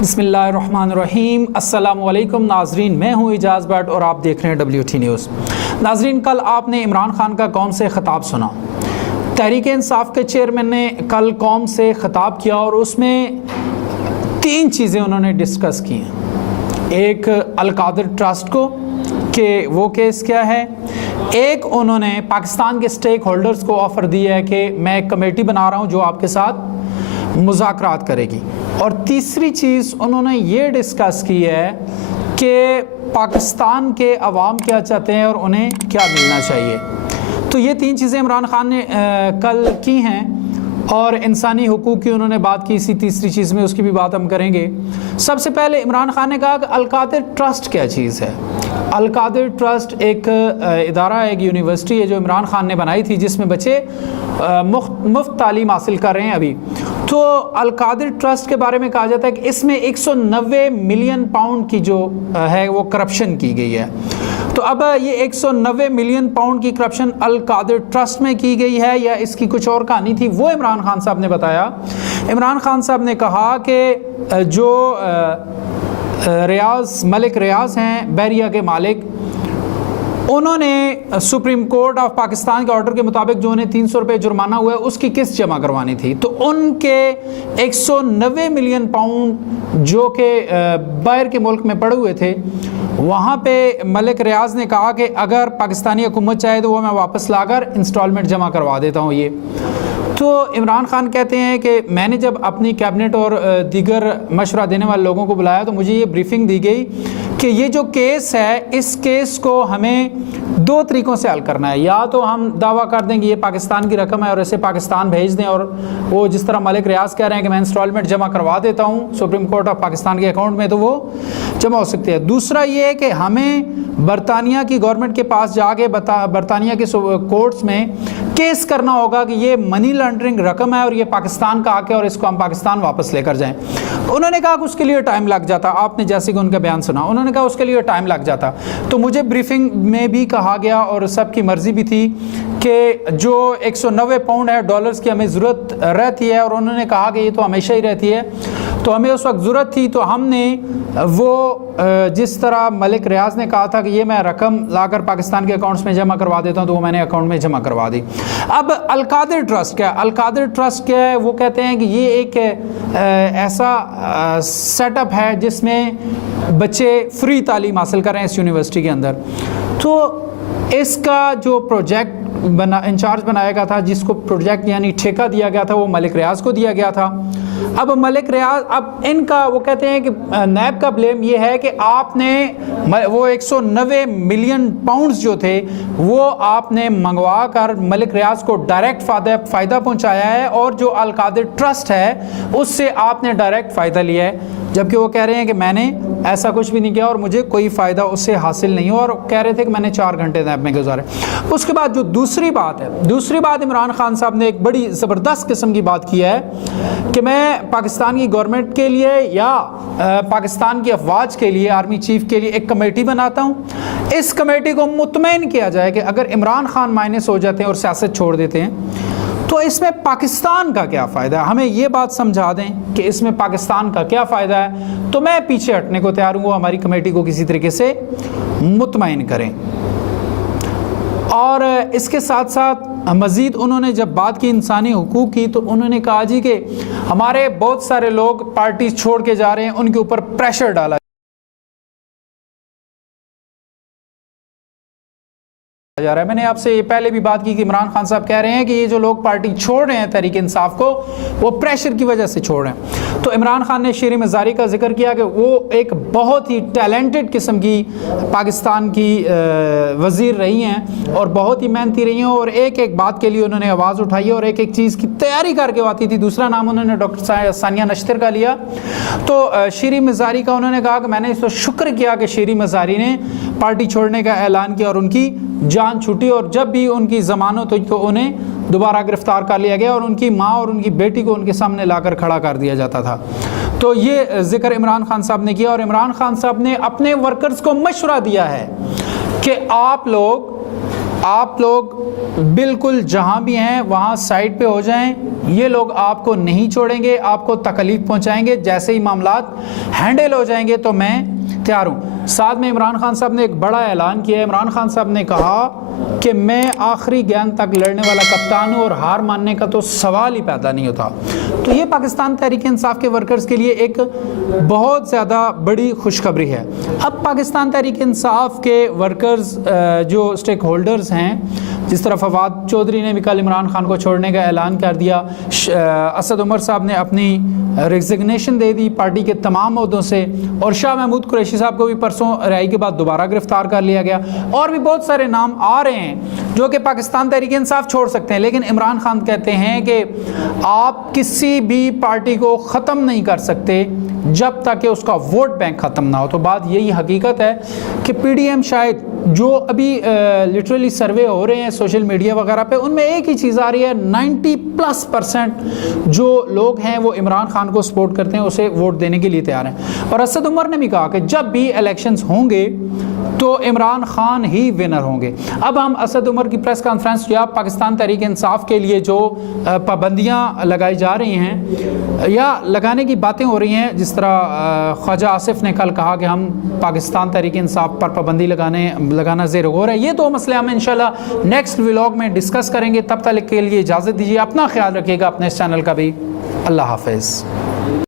بسم اللہ الرحمن الرحیم۔ السلام علیکم ناظرین، میں ہوں اعجاز بٹ اور آپ دیکھ رہے ہیں WT نیوز۔ ناظرین، کل آپ نے عمران خان کا قوم سے خطاب سنا۔ تحریک انصاف کے چیئرمین نے کل قوم سے خطاب کیا اور اس میں 3 چیزیں انہوں نے ڈسکس کی ہیں۔ ایک القادر ٹرسٹ کو کہ وہ کیس کیا ہے، ایک انہوں نے پاکستان کے سٹیک ہولڈرز کو آفر دیا ہے کہ میں ایک کمیٹی بنا رہا ہوں جو آپ کے ساتھ مذاکرات کرے گی، اور تیسری چیز انہوں نے یہ ڈسکس کی ہے کہ پاکستان کے عوام کیا چاہتے ہیں اور انہیں کیا ملنا چاہیے۔ تو یہ 3 چیزیں عمران خان نے کل کی ہیں، اور انسانی حقوق کی انہوں نے بات کی اسی تیسری چیز میں، اس کی بھی بات ہم کریں گے۔ سب سے پہلے عمران خان نے کہا کہ القادر ٹرسٹ کیا چیز ہے۔ القادر ٹرسٹ ایک ادارہ ہے، ایک یونیورسٹی ہے جو عمران خان نے بنائی تھی، جس میں بچے مفت تعلیم حاصل کر رہے ہیں ابھی۔ تو القادر ٹرسٹ کے بارے میں کہا جاتا ہے کہ اس میں 190 ملین پاؤنڈ کی جو ہے وہ کرپشن کی گئی ہے۔ تو اب یہ 190 ملین پاؤنڈ کی کرپشن القادر ٹرسٹ میں کی گئی ہے یا اس کی کچھ اور کہانی تھی، وہ عمران خان صاحب نے بتایا۔ عمران خان صاحب نے کہا کہ جو ملک ریاض ہیں، بحریہ کے مالک، انہوں نے سپریم کورٹ آف پاکستان کے آرڈر کے مطابق جو انہیں 300 روپے جرمانہ ہوا ہے اس کی قسط جمع کروانی تھی، تو ان کے 190 ملین پاؤنڈ جو کہ باہر کے ملک میں پڑے ہوئے تھے، وہاں پہ ملک ریاض نے کہا کہ اگر پاکستانی حکومت چاہے تو وہ میں واپس لا کر انسٹالمنٹ جمع کروا دیتا ہوں۔ یہ تو عمران خان کہتے ہیں کہ میں نے جب اپنی کیبنٹ اور دیگر مشورہ دینے والے لوگوں کو بلایا تو مجھے یہ بریفنگ دی گئی کہ یہ جو کیس ہے، اس کیس کو ہمیں 2 طریقوں سے حل کرنا ہے۔ یا تو ہم دعویٰ کر دیں کہ یہ پاکستان کی رقم ہے اور اسے پاکستان بھیج دیں، اور وہ جس طرح ملک ریاض کہہ رہے ہیں کہ میں انسٹالمنٹ جمع کروا دیتا ہوں سپریم کورٹ آف پاکستان کے اکاؤنٹ میں، تو وہ جمع ہو سکتی ہے۔ دوسرا یہ ہے کہ ہمیں برطانیہ کی گورنمنٹ کے پاس جا کے برطانیہ کے کورٹس میں کیس کرنا ہوگا کہ یہ منی لانڈرنگ رقم ہے اور یہ پاکستان کا حق ہے اور اس کو ہم پاکستان واپس لے کر جائیں۔ انہوں نے کہا کہ اس کے لیے ٹائم لگ جاتا، آپ نے جیسے کہ ان کا بیان سنا، انہوں نے کہا اس کے لیے ٹائم لگ جاتا۔ تو مجھے بریفنگ میں بھی کہا گیا اور سب کی مرضی بھی تھی کہ جو 190 پاؤنڈ ہے ڈالرز کی ہمیں ضرورت رہتی ہے، اور انہوں نے کہا کہ یہ تو ہمیشہ ہی رہتی ہے، تو ہمیں اس وقت ضرورت تھی، تو ہم نے وہ جس طرح ملک ریاض نے کہا تھا کہ یہ میں رقم لا کر پاکستان کے اکاؤنٹس میں جمع کروا دیتا ہوں، تو وہ میں نے اکاؤنٹ میں جمع کروا دی۔ اب القادر ٹرسٹ کیا ہے؟ القادر ٹرسٹ کیا ہے؟ وہ کہتے ہیں کہ یہ ایک ایسا سیٹ اپ ہے جس میں بچے فری تعلیم حاصل کر رہے ہیں اس یونیورسٹی کے اندر۔ تو اس کا جو پروجیکٹ انچارج بنایا گیا تھا، جس کو پروجیکٹ یعنی ٹھیکہ دیا گیا تھا، وہ ملک ریاض کو دیا گیا تھا۔ اب ملک ریاض، اب ان کا وہ کہتے ہیں کہ نیب کا بلیم یہ ہے کہ آپ نے وہ 190 ملین پاؤنڈز جو تھے وہ آپ نے منگوا کر ملک ریاض کو ڈائریکٹ فائدہ پہنچایا ہے، اور جو القادر ٹرسٹ ہے اس سے آپ نے ڈائریکٹ فائدہ لیا ہے، جبکہ وہ کہہ رہے ہیں کہ میں نے ایسا کچھ بھی نہیں کیا اور مجھے کوئی فائدہ اس سے حاصل نہیں ہوا، اور کہہ رہے تھے کہ میں نے 4 گھنٹے نیب میں گزارے۔ اس کے بعد جو دوسری بات عمران خان صاحب نے ایک بڑی زبردست قسم کی بات کی ہے کہ میں پاکستان کی گورنمنٹ کے لیے یا پاکستان کی افواج کے لیے، آرمی چیف کے لیے ایک کمیٹی بناتا ہوں۔ اس کمیٹی کو مطمئن کیا جائے کہ اگر عمران خان مائنس ہو جاتے ہیں اور سیاست چھوڑ دیتے ہیں تو اس میں پاکستان کا کیا فائدہ ہے، ہمیں یہ بات سمجھا دیں کہ اس میں پاکستان کا کیا فائدہ ہے، تو میں پیچھے ہٹنے کو تیار ہوں، وہ ہماری کمیٹی کو کسی طریقے سے مطمئن کریں۔ اور اس کے ساتھ ساتھ مزید انہوں نے جب بات کی انسانی حقوق کی، تو انہوں نے کہا جی کہ ہمارے بہت سارے لوگ پارٹی چھوڑ کے جا رہے ہیں، ان کے اوپر پریشر ڈالا جا رہا ہے۔ میں نے آپ سے یہ پہلے بھی بات کی کہ عمران خان صاحب کہہ رہے ہیں کہ یہ جو لوگ پارٹی چھوڑ رہے ہیں تحریک انصاف کو، وہ پریشر کی وجہ سے چھوڑ رہے ہیں۔ تو عمران خان نے شیریں مزاری کا ذکر کیا کہ وہ ایک بہت ہی ٹیلنٹڈ قسم کی پاکستان کی وزیر رہی ہیں اور بہت ہی محنتی رہی ہیں، اور ایک بات کے لیے انہوں نے آواز اٹھائی ہے اور ایک چیز کی تیاری کر کے آتی تھی۔ دوسرا نام انہوں نے ڈاکٹر ثانیہ نشتر کا لیا۔ تو شیریں مزاری کا انہوں نے کہا کہ میں نے اس کو شکر کیا کہ شیریں مزاری نے پارٹی چھوڑنے کا اعلان کیا اور ان کی جان چھوٹی، اور جب بھی ان کی ضمانت ہوئی تو انہیں دوبارہ گرفتار کر لیا گیا اور ان کی ماں اور ان کی بیٹی کو ان کے سامنے لا کر کھڑا کر دیا جاتا تھا۔ تو یہ ذکر عمران خان صاحب نے کیا، اور عمران خان صاحب نے اپنے ورکرز کو مشورہ دیا ہے کہ آپ لوگ آپ لوگ بالکل جہاں بھی ہیں وہاں سائڈ پہ ہو جائیں، یہ لوگ آپ کو نہیں چھوڑیں گے، آپ کو تکلیف پہنچائیں گے، جیسے ہی معاملات ہینڈل ہو جائیں گے تو میں تیار ہوں۔ ساتھ میں عمران خان صاحب نے ایک بڑا اعلان کیا ہے۔ عمران خان صاحب نے کہا کہ میں آخری گیند تک لڑنے والا کپتان ہوں اور ہار ماننے کا تو سوال ہی پیدا نہیں ہوتا۔ تو یہ پاکستان تحریک انصاف کے ورکرز کے لیے ایک بہت زیادہ بڑی خوشخبری ہے۔ اب پاکستان تحریک انصاف کے ورکرز جو اسٹیک ہولڈرز ہیں، جس طرح فواد چودھری نے بھی کل عمران خان کو چھوڑنے کا اعلان کر دیا، اسد عمر صاحب نے اپنی ریزگنیشن دے دی پارٹی کے تمام عہدوں سے، اور شاہ محمود قریشی صاحب کو بھی پرسوں رہائی کے بعد دوبارہ گرفتار کر لیا گیا، اور بھی بہت سارے نام آ رہے ہیں جو کہ پاکستان تحریک انصاف چھوڑ سکتے ہیں۔ لیکن عمران خان کہتے ہیں کہ آپ کسی بھی پارٹی کو ختم نہیں کر سکتے جب تک کہ اس کا ووٹ بینک ختم نہ ہو۔ تو بات یہی حقیقت ہے کہ پی ڈی ایم شاید جو ابھی لٹرلی سروے ہو رہے ہیں سوشل میڈیا وغیرہ پہ، ان میں ایک ہی چیز آ رہی ہے، 90+% جو لوگ ہیں وہ عمران خان کو سپورٹ کرتے ہیں، اسے ووٹ دینے کے لیے تیار ہیں۔ اور اسد عمر نے بھی کہا کہ جب بھی الیکشنز ہوں گے تو عمران خان ہی ونر ہوں گے۔ اب ہم اسد عمر کی پریس کانفرنس یا پاکستان تحریک انصاف کے لیے جو پابندیاں لگائی جا رہی ہیں یا لگانے کی باتیں ہو رہی ہیں، جس طرح خواجہ آصف نے کل کہا کہ ہم پاکستان تحریک انصاف پر پابندی لگانا زیر غور ہے، یہ دو مسئلے ہم انشاءاللہ نیکسٹ ولاگ میں ڈسکس کریں گے۔ تب تک کے لیے اجازت دیجیے، اپنا خیال رکھیے گا، اپنے اس چینل کا بھی۔ اللہ حافظ۔